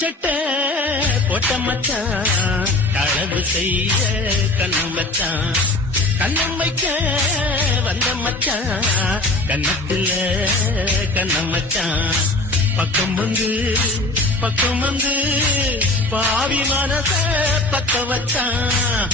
சட்டை போட்ட மச்சான் களவு செய்ய கண்ணம் வச்சான் கண்ணம் வைக்க வந்த மச்சான் கண்ணத்துல கண்ணம் வச்சான் பக்கம் வந்து பாவி மனச பத்த வச்சான்